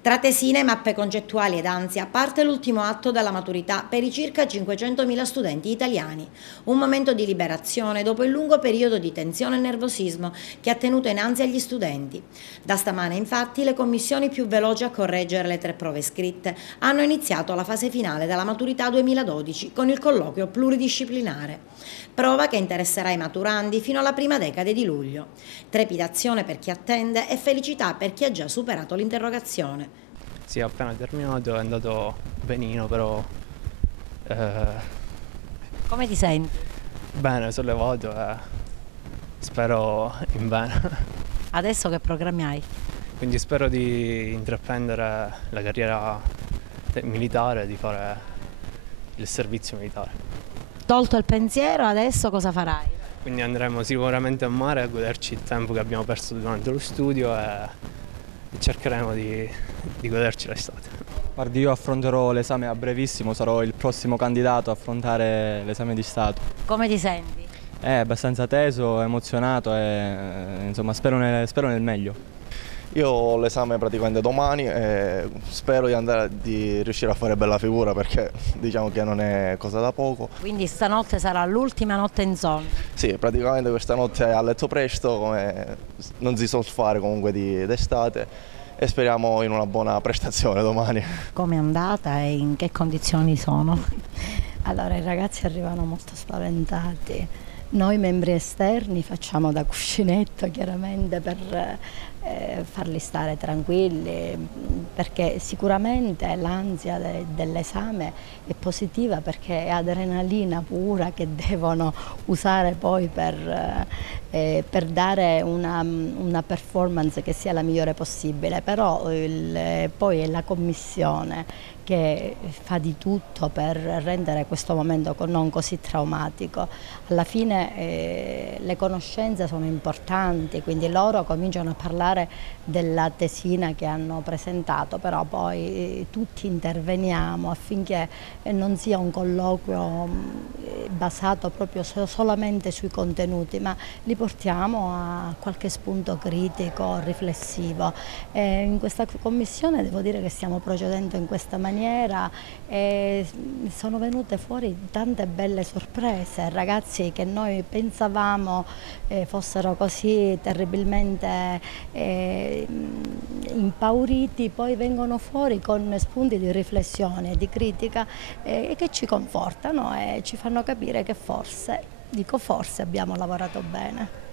Tra tesine, mappe concettuali ed ansia parte l'ultimo atto della maturità per i circa 500.000 studenti italiani. Un momento di liberazione dopo il lungo periodo di tensione e nervosismo che ha tenuto in ansia gli studenti. Da stamane infatti le commissioni più veloci a correggere le 3 prove scritte hanno iniziato la fase finale della maturità 2012 con il colloquio pluridisciplinare. Prova che interesserà i maturandi fino alla prima decade di luglio. Trepidazione per chi attende e felicità per chi ha già superato l'interrogazione. Sì, appena terminato, è andato benino, però Come ti senti? bene, sollevato e spero in bene. Adesso che programmi hai? Quindi spero di intraprendere la carriera militare, di fare il servizio militare. Tolto il pensiero, adesso cosa farai? Quindi andremo sicuramente a mare a goderci il tempo che abbiamo perso durante lo studio e cercheremo di goderci l'estate. Guardi, io affronterò l'esame a brevissimo, sarò il prossimo candidato a affrontare l'esame di Stato. Come ti senti? È abbastanza teso, emozionato e insomma spero nel meglio. Io ho l'esame praticamente domani e spero di riuscire a fare bella figura perché diciamo che non è cosa da poco. Quindi stanotte sarà l'ultima notte in sonno. Sì, praticamente questa notte a letto presto, come non si suol fare comunque d'estate e speriamo in una buona prestazione domani. Come è andata e in che condizioni sono? Allora, i ragazzi arrivano molto spaventati. Noi membri esterni facciamo da cuscinetto chiaramente per farli stare tranquilli, perché sicuramente l'ansia dell'esame è positiva perché è adrenalina pura che devono usare poi per dare una performance che sia la migliore possibile, però poi è la commissione che fa di tutto per rendere questo momento non così traumatico. Alla fine le conoscenze sono importanti, quindi loro cominciano a parlare della tesina che hanno presentato, però poi tutti interveniamo affinché non sia un colloquio basato proprio solamente sui contenuti, ma li portiamo a qualche spunto critico, riflessivo. In questa commissione devo dire che stiamo procedendo in questa maniera e sono venute fuori tante belle sorprese, ragazzi che noi pensavamo fossero così terribilmente impauriti, poi vengono fuori con spunti di riflessione e di critica che ci confortano e ci fanno capire che forse, dico forse, abbiamo lavorato bene.